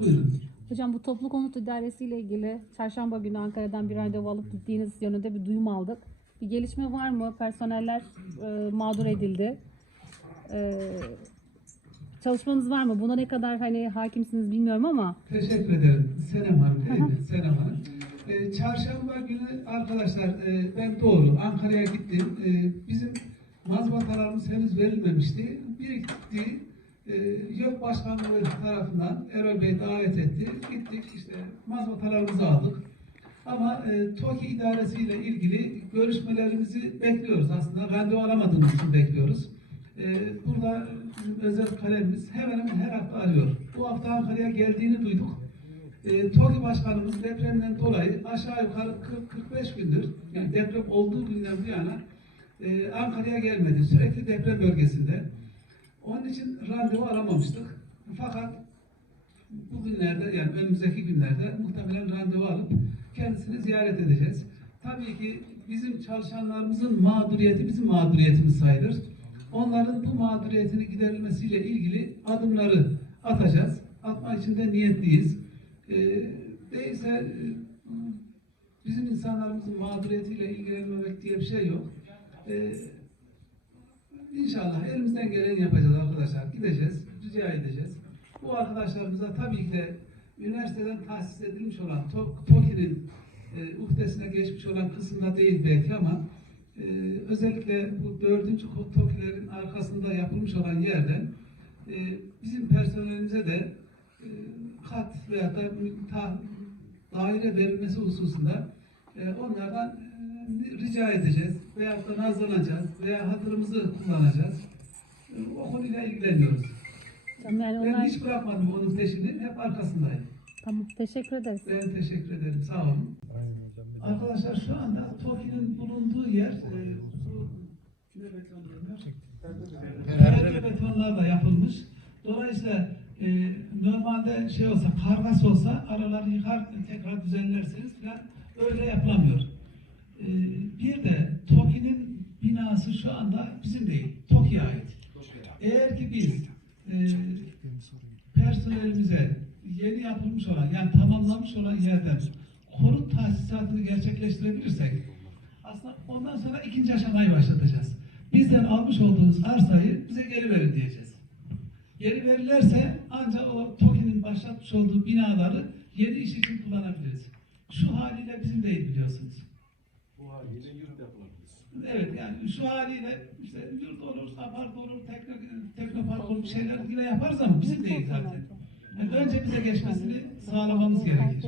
Buyurun. Hocam bu toplu konut idaresi ile ilgili çarşamba günü Ankara'dan bir randevu alıp gittiğiniz yönünde bir duyum aldık. Bir gelişme var mı? Personeller e, mağdur edildi. E, çalışmanız var mı? Buna ne kadar hani hakimsiniz bilmiyorum ama Teşekkür ederim. Senem Hanım değil mi? Senem Hanım. Ee, çarşamba günü arkadaşlar e, ben doğru Ankara'ya gittim. E, bizim mazbatalarımız henüz verilmemişti. Birikti. E, YÖK Başkanlığı tarafından Erol Bey davet etti. Gittik işte mazbatalarımızı aldık. Ama e, TOKİ idaresiyle ilgili görüşmelerimizi bekliyoruz aslında. Randevu alamadığımız için bekliyoruz. E, burada özel kalemimiz hemen hemen her hafta arıyor. Bu hafta Ankara'ya geldiğini duyduk. E, TOKİ Başkanımız depremden dolayı aşağı yukarı 40-45 gündür, yani deprem olduğu günden bu yana e, Ankara'ya gelmedi. Sürekli deprem bölgesinde. Onun için randevu alamamıştık. Fakat bugünlerde yani önümüzdeki günlerde muhtemelen randevu alıp kendisini ziyaret edeceğiz. Tabii ki bizim çalışanlarımızın mağduriyeti bizim mağduriyetimiz sayılır. Onların bu mağduriyetini giderilmesiyle ilgili adımları atacağız. Atma için de niyetliyiz. Ee, değilse e, bizim insanlarımızın mağduriyetiyle ilgilenmemek diye bir şey yok. Ee, İnşallah elimizden geleni yapacağız arkadaşlar. Gideceğiz, rica edeceğiz. Bu arkadaşlarımıza tabii ki de üniversiteden tahsis edilmiş olan TO- TOKİ'nin e, uhdesine geçmiş olan kısımda değil belki ama e, özellikle bu dördüncü TOKİ'lerin arkasında yapılmış olan yerden e, bizim personelimize de e, kat veya da ta- daire verilmesi hususunda e, onlardan e, rica edeceğiz veya da nazlanacağız veya hatırımızı kullanacağız. E, o konuyla ilgileniyoruz. Hocam yani Ben onlar hiç bırakmadım onun peşini, hep arkasındayım. tamam teşekkür ederiz. Ben teşekkür ederim, sağ olun. Arkadaşlar şu anda TOKİ'nin bulunduğu yer e, bu betonlanıyor? Perde betonlarla yapılmış. Dolayısıyla e, normalde şey olsa, kargas olsa araları yıkar tekrar düzenlersiniz falan öyle yapılamıyor. E, bir de TOKİ'nin binası şu anda bizim değil, TOKİ'ye ait. Eğer ki biz e, personelimize yeni yapılmış olan yani tamamlanmış olan yerden konut tahsisatını gerçekleştirebilirsek aslında ondan sonra ikinci aşamayı başlatacağız. Bizden almış olduğunuz arsayı bize geri verin diyeceğiz. Geri verirlerse ancak o TOKİ'nin başlatmış olduğu binaları yeni iş için kullanabiliriz. Şu haliyle bizim değil biliyorsunuz. Bu haliyle yurt yapılabilir. Evet yani şu haliyle işte yurt olur, apart olur, tekno, teknopark olur bir şeyler yine yaparız ama bizim değil zaten. Yani önce bize geçmesini sağlamamız gerekir.